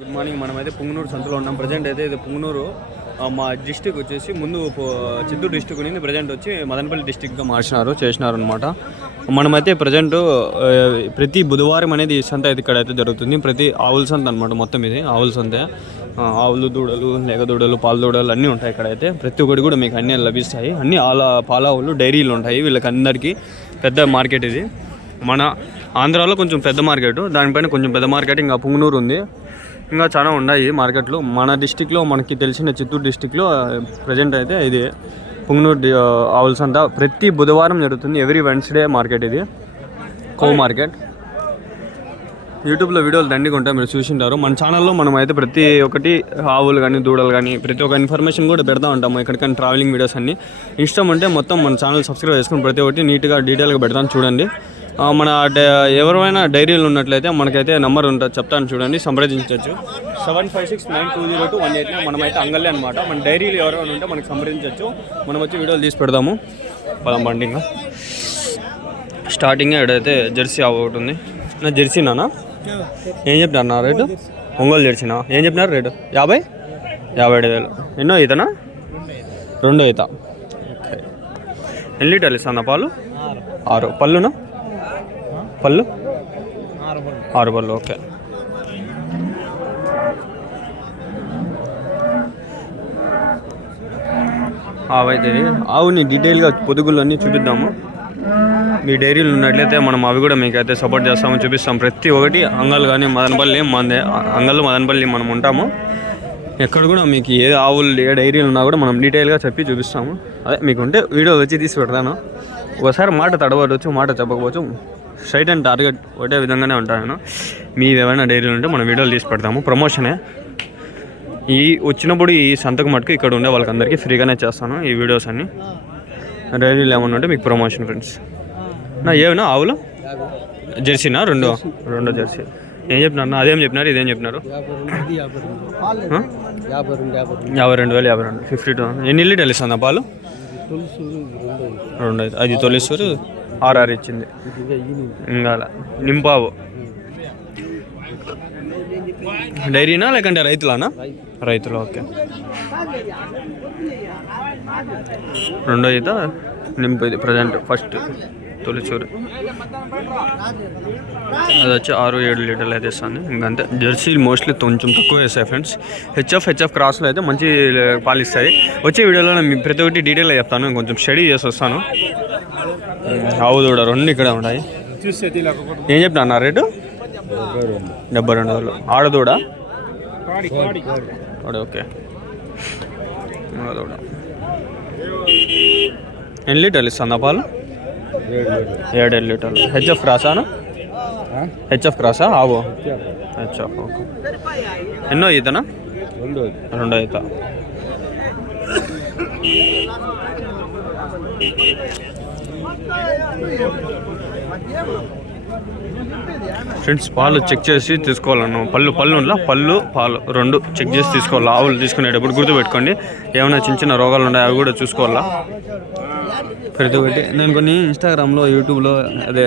Good morning మనమైతే పుంగనూరు సంతలో ఉన్నాం. ప్రజెంట్ అయితే ఇది పుంగనూరు. మా డిస్టిక్ వచ్చేసి ముందు చిత్తూరు డిస్టిక్ ఉంది ప్రజెంట్ వచ్చి మదనపల్లి డిస్టిక్గా మార్చినారు చేసినారు అనమాట మనమైతే ప్రజెంట్ ప్రతి బుధవారం అనేది ఈ సంత అయితే ఇక్కడ అయితే జరుగుతుంది. ప్రతి ఆవుల సంత అనమాట మొత్తం ఇది ఆవుల సంతే. ఆవులు దూడలు లేగ దూడలు పాల దూడలు అన్నీ ఉంటాయి ఇక్కడ అయితే ప్రతి ఒక్కటి కూడా మీకు అన్నీ లభిస్తాయి. అన్ని ఆల పాల ఆవులు డైరీలు ఉంటాయి. వీళ్ళకి అందరికీ పెద్ద మార్కెట్ ఇది. మన ఆంధ్రాలో కొంచెం పెద్ద మార్కెట్ దానిపైన కొంచెం పెద్ద మార్కెట్ ఇంకా పుంగనూరు ఉంది. ఇంకా చాలా ఉన్నాయి మార్కెట్లు. మన డిస్టిక్లో మనకి తెలిసిన చిత్తూరు డిస్టిక్లో ప్రజెంట్ అయితే ఇది పుంగనూరు డి- ఆవుల సంత ప్రతి బుధవారం జరుగుతుంది. ఎవ్రీ వెన్స్డే మార్కెట్ ఇది. కో మార్కెట్ యూట్యూబ్లో వీడియోలు దండిగా ఉంటాయి. మీరు చూసింటారు. మన ఛానల్లో మనం అయితే ప్రతి ఒక్కటి ఆవులు కానీ దూడలు కానీ ప్రతి ఒక్క ఇన్ఫర్మేషన్ కూడా పెడతా ఉంటాము. ఎక్కడికైనా ట్రావెలింగ్ వీడియోస్ అన్ని. ఇష్టం ఉంటే మొత్తం మన ఛానల్ సబ్స్క్రైబ్ చేసుకుని ప్రతి ఒక్కటి నీట్గా డీటెయిల్గా పెడతాను. చూడండి. మన ఎవరైనా డైరీలు ఉన్నట్లయితే మనకైతే నెంబర్ ఉంటుంది చెప్తాను చూడండి సంప్రదించవచ్చు seven five six nine two zero two one eight మనమైతే అంగల్లే అనమాట మన డైరీలు ఎవరైనా ఉంటే మనకి సంప్రదించవచ్చు మనం వచ్చి వీడియోలు తీసి పెడదాము. పదం బండి స్టార్టింగ్ ఎడైతే జెర్సీ అవ్వబోతుంది ఒకటి ఉంది. నా జెర్సీ నానా ఏం చెప్పినారు నా రేటు? ఒంగోలు జెర్సీనా? ఏం చెప్పినారు రేటు? యాభై? యాభై ఏడు వేలు. ఎన్నో ఈతనా? రెండో ఈత. ఎన్ని లీటర్లు ఇస్తాను పాలు? ఆరు. పళ్ళునా? పళ్ళు? ఆరు పళ్ళు. ఓకే. ఆవైతే ఆవుని డీటెయిల్గా పొదుగులు అన్నీ చూపిద్దాము. మీ డైరీలు ఉన్నట్లయితే మనం అవి కూడా మీకు అయితే సపోర్ట్ చేస్తాము చూపిస్తాం. ప్రతి ఒక్కటి అంగల్ కానీ మదనపల్లి మందే అంగల్ మదనపల్లి మనం ఉంటాము. ఎక్కడ కూడా మీకు ఏ ఆవులు ఏ డైరీలు ఉన్నా కూడా మనం డీటెయిల్గా చెప్పి చూపిస్తాము. అదే మీకు ఉంటే వీడియో వచ్చి తీసి పెడతాను. ఒకసారి మాట తడబడవచ్చు మాట చెప్పకపోవచ్చు. స్ట్రైట్ అండ్ టార్గెట్ ఒకటే విధంగానే ఉంటాను మీవి ఏమైనా డైరీలు ఉంటే మనం వీడియోలు తీసి పెడతాము. ప్రమోషనే. ఈ వచ్చినప్పుడు ఈ సంతకు మటుకు ఇక్కడ ఉండే వాళ్ళకందరికీ ఫ్రీగానే చేస్తాను ఈ వీడియోస్ అన్ని. డైరీలు ఏమన్నా ఉంటే మీకు ప్రమోషన్ ఫ్రెండ్స్. నా ఏమన్నా ఆవులు? జెర్సీనా? రెండో? రెండో జెర్సీ. ఏం చెప్పినారు? నా అదేం చెప్పినారు? ఇదేం చెప్పినారు? యాభై రెండు వేలు యాభై రెండు. Fifty two. ఎన్ని లీటర్లు ఇస్తుంది పాలు? రెండు అది తొలిసూరు ఆర్ఆర్ ఇచ్చింది. ఇంకా అలా. నింపావు. డైరీనా లేకంటే రైతులానా? రైతులు ఓకే. రెండో ఈత నింపు ప్రజెంట్ ఫస్ట్. తొలిచూరు. అది వచ్చి ఆరు ఏడు లీటర్లు అయితే ఇస్తుంది. ఇంకంతే. జెర్సీ మోస్ట్లీ కొంచెం తక్కువ వేస్తాయి ఫ్రెండ్స్. హెచ్ఎఫ్ హెచ్ఎఫ్ క్రాస్లో అయితే మంచి పాలు ఇస్తాయి వచ్చే వీడియోలో నేను మీ ప్రతి ఒక్కటి డీటెయిల్గా చెప్తాను. కొంచెం స్టడీ చేసి వస్తాను. ఆవు దూడ రెండు ఇక్కడ ఉన్నాయి. ఏం చెప్పినా అన్న రేటు? డెబ్బై రెండు వేలు ఆడదూడ ఓకే. ఆడదూడ ఎన్ని లీటర్లు ఇస్తుంది పాలు? ఏడేడు లీటర్లు హెచ్ఎఫ్ క్రాసానా హెచ్ఎఫ్ క్రాసా ఆవు. H F okay. ఎన్నో ఈతనా? రెండో ఈత. ఫ్రెండ్స్ పాలు చెక్ చేసి తీసుకోవాలను పళ్ళు పళ్ళు ఉండాల పళ్ళు పాలు రెండు చెక్ చేసి తీసుకోవాలి? ఆవులు తీసుకునేటప్పుడు గుర్తుపెట్టుకోండి. ఏమైనా చిన్న చిన్న రోగాలు ఉన్నాయి అవి కూడా చూసుకోవాలా? ప్రతి ఒక్కటి. నేను కొన్ని ఇన్స్టాగ్రామ్లో యూట్యూబ్లో అదే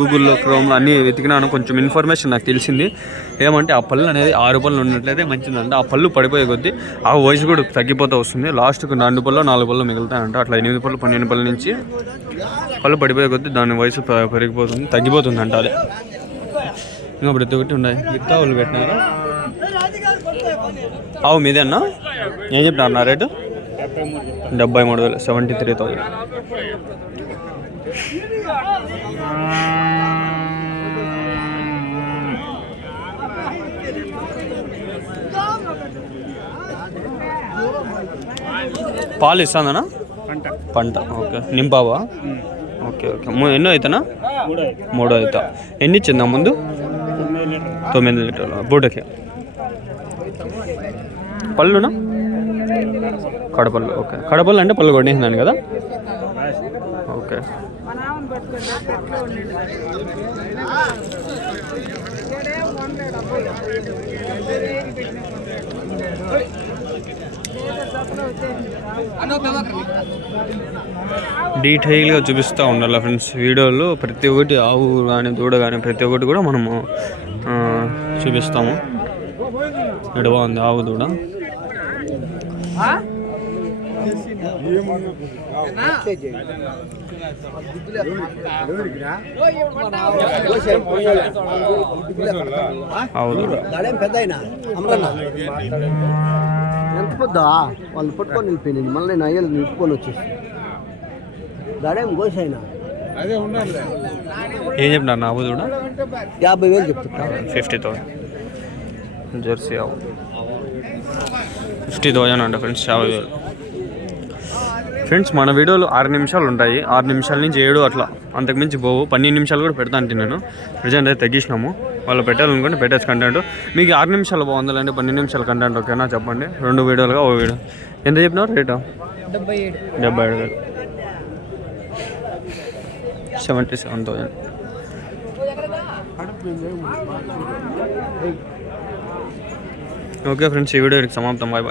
గూగుల్లో క్రోమ్లో అన్నీ వెతికినాను. కొంచెం ఇన్ఫర్మేషన్ నాకు తెలిసింది. ఏమంటే ఆ పళ్ళు అనేది ఆరు పళ్ళు ఉన్నట్లయితే మంచిదంట. ఆ పళ్ళు పడిపోయే కొద్దీ ఆ వయసు కూడా తగ్గిపోతూ వస్తుంది. లాస్ట్కి రెండు పళ్ళు నాలుగు పళ్ళు మిగులుతాయంట. అట్లా ఎనిమిది పళ్ళు పన్నెండు పళ్ళ నుంచి పళ్ళు పడిపోయే కొద్దీ దాని వయసు పెరిగిపోతుంది తగ్గిపోతుంది అంట అదే ఇంకా ప్రతి ఒక్కటి ఉన్నాయి. విత్తావులు పెట్టినారు. ఆవు మీదేనా ఏం చెప్తాను నా రేటు? డెబ్బై మూడు వేలు సెవెంటీ త్రీ థౌజండ్ పాలు ఇస్తుందనా పంట. ఓకే. నింపావా? Okay okay. ము- ఎన్నో అవుతానా మూడో అవుతా ఎన్ని ఇచ్చిందా ముందు? తొమ్మిది లీటర్లు. బూటకి. పళ్ళునా? కడపళ్ళు ఓకే. కడపళ్ళు అంటే పళ్ళు కొట్టేసినాను కదా? ఓకే. డీటెయిల్గా చూపిస్తూ ఉండాలి ఫ్రెండ్స్. వీడియోలో ప్రతి ఒక్కటి ఆవు కానీ దూడ కానీ ప్రతి ఒక్కటి కూడా మనము చూపిస్తాము. ఇక్కడ బాగుంది ఆవు దూడ? ఆవు దూడ. దాడేం పెద్ద పెద్ద? వాళ్ళు పట్టుకొని వెళ్ళిపోయింది. మళ్ళీ నేను అయ్యలు నిలుపుకొని వచ్చేసి. దాడేం గోసైనా? ఏం చెప్పినారు? ఆవు దూడ యాభై వేలు చెప్తున్నా ఫిఫ్టీ థౌసండ్. జెర్సీ ఆవు. ఫిఫ్టీ థౌజండ్ అంట ఫ్రెండ్స్ యాభై వేలు. ఫ్రెండ్స్ మన వీడియోలు ఆరు నిమిషాలు ఉంటాయి. ఆరు నిమిషాల నుంచి ఏడు అట్లా. అంతకుమించి పోవు. పన్నెండు నిమిషాలు కూడా పెడతా అంటే నేను ప్రజెంట్ అయితే తగ్గించినాము. వాళ్ళు పెట్టాలనుకుంటే పెట్టచ్చు కంటెంట్ మీకు ఆరు నిమిషాలు బాగుంది పన్నెండు నిమిషాల కంటెంట్ ఓకేనా? చెప్పండి. రెండు వీడియోలుగా ఓ వీడియో. ఎంత చెప్పినారు రేటు? డెబ్బై ఏడు. డెబ్బై ఏడు వేలు. Seventy seven thousand okay friends ఈ వీడియో సమాప్తం. Bye bye.